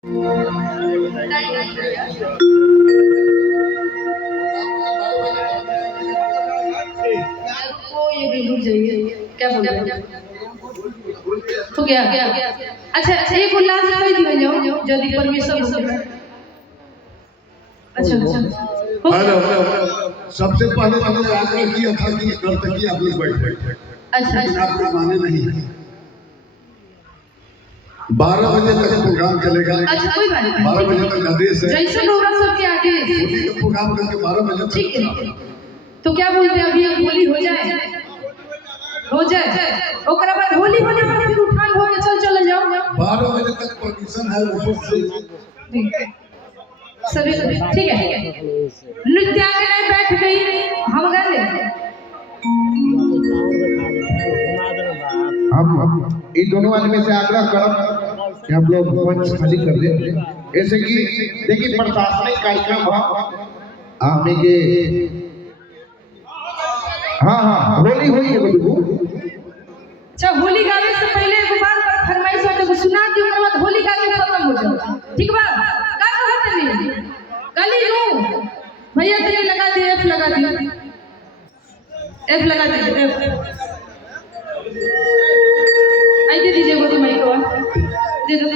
ये भी रुक जाइए, क्या बोल रहे हैं? हो गया क्या? अच्छा एक लास्ट कर दिया जाओ यदि परमिशन हो जाए। अच्छा हेलो सबसे पहले मैंने आग्रह किया था कि नर्तकी आप लोग बैठ। अच्छा आप लोग माने नहीं। 12 बजे तक प्रोग्राम चलेगा। अच्छा कोई बात नहीं, 12 बजे तक आदेश है। जैसे होगा सबके आगे होली का प्रोग्राम करके 12 बजे तक। ठीक है। तो क्या बोलते हैं अभी होली हो जाए ओकरा बाद होली होने वाले फिर उठान हो के चले जाओ। 12 बजे तक परमिशन है ऊपर से। सभी ठीक है। नृत्यांगनाएं बैठ गई, हम गए। हम इन दोनों आदमी से आग्रह करब कि हम लोग मंच खाली कर दें। ऐसे कि देखिए प्रशासनिक कार्यक्रम हमें के हाँ होली हुई है बदबू। अच्छा होली गाने से पहले एक बार फरमाइश है तो सुना दी, उसके बाद होली गाने खत्म हो जाए। ठीक बा? का कहत नहीं गली लो भैया तेरे लगा दी, एफ लगा दी, एफ लगा दी, एफ आई दे दीजिए गोदी माइक को दे दो।